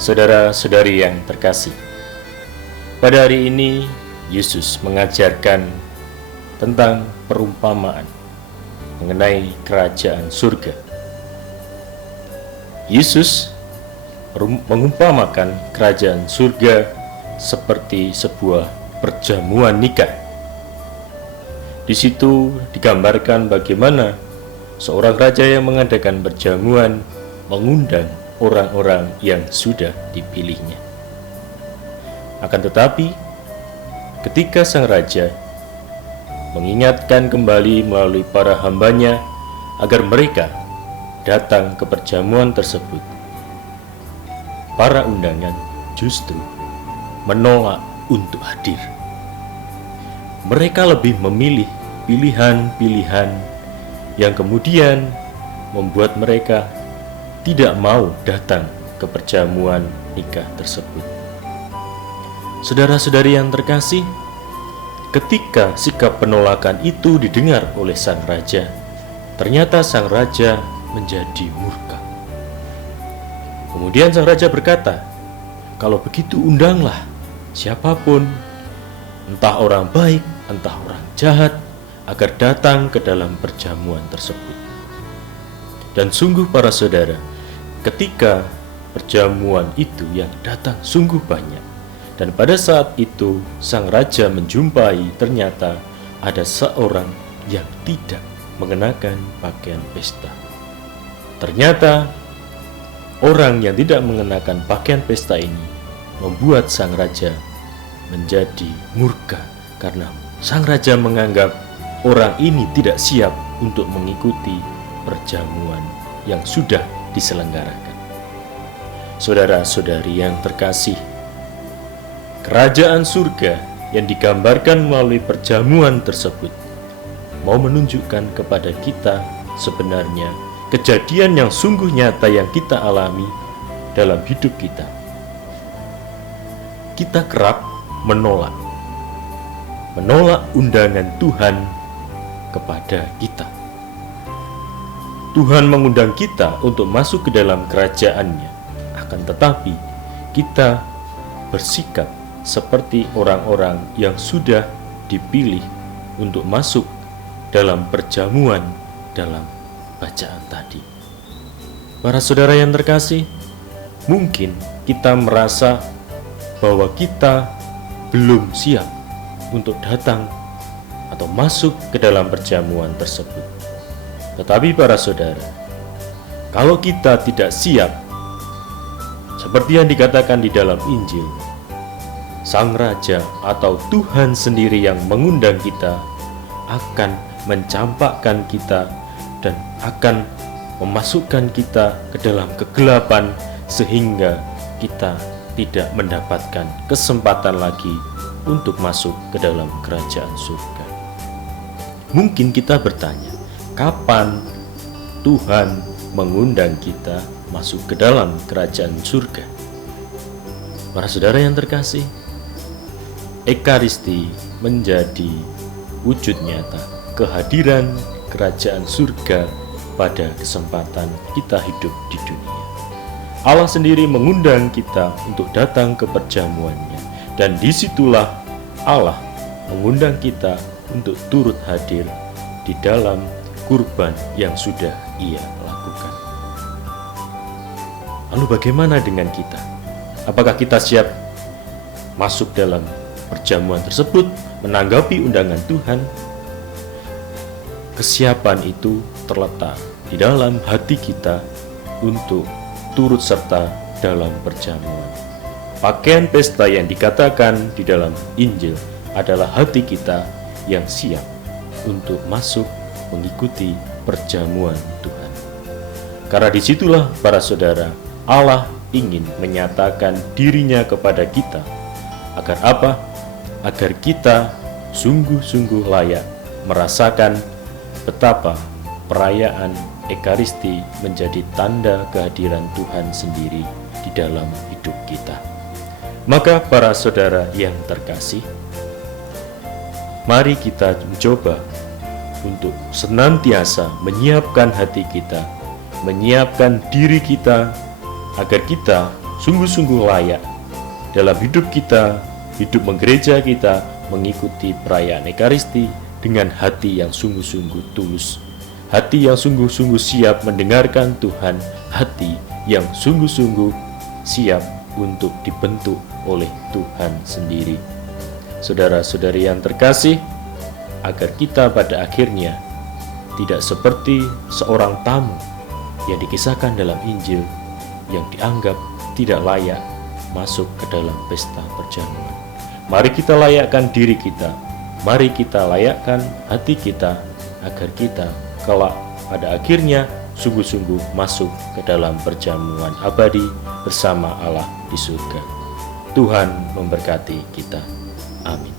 Saudara-saudari yang terkasih, pada hari ini Yesus mengajarkan tentang perumpamaan mengenai kerajaan surga. Yesus mengumpamakan kerajaan surga seperti sebuah perjamuan nikah. Di situ digambarkan bagaimana seorang raja yang mengadakan perjamuan mengundang orang-orang yang sudah dipilihnya. Akan tetapi, ketika sang raja mengingatkan kembali melalui para hambanya agar mereka datang ke perjamuan tersebut, para undangan justru menolak untuk hadir. Mereka lebih memilih pilihan-pilihan yang kemudian membuat mereka tidak mau datang ke perjamuan nikah tersebut. Saudara-saudari yang terkasih, ketika sikap penolakan itu didengar oleh sang raja, ternyata sang raja menjadi murka. Kemudian sang raja berkata, "Kalau begitu undanglah siapapun, entah orang baik, entah orang jahat, agar datang ke dalam perjamuan tersebut." Dan sungguh para saudara, ketika perjamuan itu yang datang sungguh banyak, dan pada saat itu sang raja menjumpai ternyata ada seorang yang tidak mengenakan pakaian pesta. Ternyata orang yang tidak mengenakan pakaian pesta ini membuat sang raja menjadi murka, karena sang raja menganggap orang ini tidak siap untuk mengikuti perjamuan yang sudah diselenggarakan. Saudara-saudari yang terkasih, kerajaan surga yang digambarkan melalui perjamuan tersebut mau menunjukkan kepada kita sebenarnya kejadian yang sungguh nyata yang kita alami dalam hidup kita. Kita kerap menolak undangan Tuhan kepada kita. Tuhan mengundang kita untuk masuk ke dalam kerajaan-Nya, akan tetapi kita bersikap seperti orang-orang yang sudah dipilih untuk masuk dalam perjamuan dalam bacaan tadi. Para saudara yang terkasih, mungkin kita merasa bahwa kita belum siap untuk datang atau masuk ke dalam perjamuan tersebut. Tetapi para saudara, kalau kita tidak siap, seperti yang dikatakan di dalam Injil, sang raja atau Tuhan sendiri yang mengundang kita akan mencampakkan kita dan akan memasukkan kita ke dalam kegelapan, sehingga kita tidak mendapatkan kesempatan lagi untuk masuk ke dalam kerajaan surga. Mungkin kita bertanya, kapan Tuhan mengundang kita masuk ke dalam kerajaan surga? Para saudara yang terkasih, Ekaristi menjadi wujud nyata kehadiran kerajaan surga pada kesempatan kita hidup di dunia. Allah sendiri mengundang kita untuk datang ke perjamuannya, dan disitulah Allah mengundang kita untuk turut hadir di dalam kurban yang sudah Ia lakukan. Lalu bagaimana dengan kita? Apakah kita siap masuk dalam perjamuan tersebut, menanggapi undangan Tuhan? Kesiapan itu terletak di dalam hati kita untuk turut serta dalam perjamuan. Pakaian pesta yang dikatakan di dalam Injil adalah hati kita yang siap untuk masuk mengikuti perjamuan Tuhan. Karena disitulah para saudara, Allah ingin menyatakan dirinya kepada kita. Agar apa? Agar kita sungguh-sungguh layak merasakan betapa perayaan Ekaristi menjadi tanda kehadiran Tuhan sendiri di dalam hidup kita. Maka para saudara yang terkasih, mari kita mencoba untuk senantiasa menyiapkan hati kita, menyiapkan diri kita, agar kita sungguh-sungguh layak dalam hidup kita, hidup menggereja kita, mengikuti perayaan Ekaristi dengan hati yang sungguh-sungguh tulus, hati yang sungguh-sungguh siap mendengarkan Tuhan, hati yang sungguh-sungguh siap untuk dibentuk oleh Tuhan sendiri. Saudara-saudari yang terkasih, agar kita pada akhirnya tidak seperti seorang tamu yang dikisahkan dalam Injil yang dianggap tidak layak masuk ke dalam pesta perjamuan. Mari kita layakkan diri kita, mari kita layakkan hati kita, agar kita kelak pada akhirnya sungguh-sungguh masuk ke dalam perjamuan abadi bersama Allah di surga. Tuhan memberkati kita. Amin.